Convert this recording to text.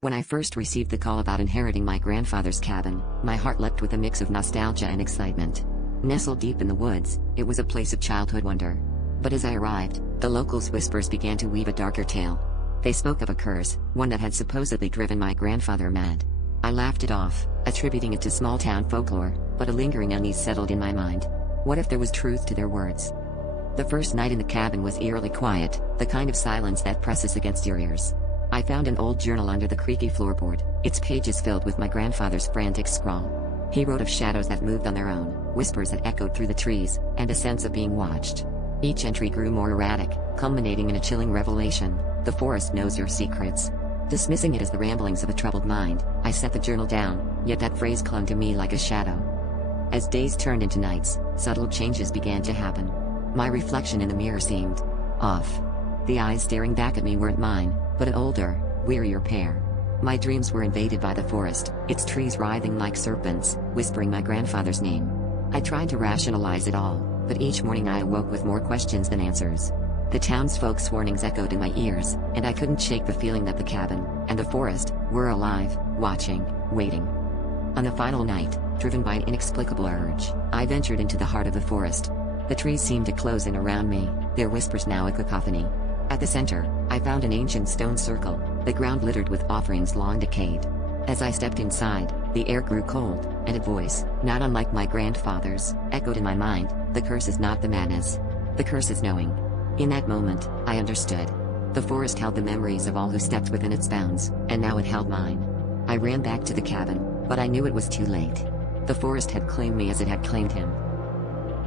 When I first received the call about inheriting my grandfather's cabin, my heart leapt with a mix of nostalgia and excitement. Nestled deep in the woods, it was a place of childhood wonder. But as I arrived, the locals' whispers began to weave a darker tale. They spoke of a curse, one that had supposedly driven my grandfather mad. I laughed it off, attributing it to small-town folklore, but a lingering unease settled in my mind. What if there was truth to their words? The first night in the cabin was eerily quiet, the kind of silence that presses against your ears. I found an old journal under the creaky floorboard, its pages filled with my grandfather's frantic scrawl. He wrote of shadows that moved on their own, whispers that echoed through the trees, and a sense of being watched. Each entry grew more erratic, culminating in a chilling revelation: the forest knows your secrets. Dismissing it as the ramblings of a troubled mind, I set the journal down, yet that phrase clung to me like a shadow. As days turned into nights, subtle changes began to happen. My reflection in the mirror seemed off. The eyes staring back at me weren't mine, but an older, wearier pair. My dreams were invaded by the forest, its trees writhing like serpents, whispering my grandfather's name. I tried to rationalize it all, but each morning I awoke with more questions than answers. The townsfolk's warnings echoed in my ears, and I couldn't shake the feeling that the cabin, and the forest, were alive, watching, waiting. On the final night, driven by an inexplicable urge, I ventured into the heart of the forest. The trees seemed to close in around me, their whispers now a cacophony. At the center, I found an ancient stone circle, the ground littered with offerings long decayed. As I stepped inside, the air grew cold, and a voice, not unlike my grandfather's, echoed in my mind: the curse is not the madness. The curse is knowing. In that moment, I understood. The forest held the memories of all who stepped within its bounds, and now it held mine. I ran back to the cabin, but I knew it was too late. The forest had claimed me as it had claimed him.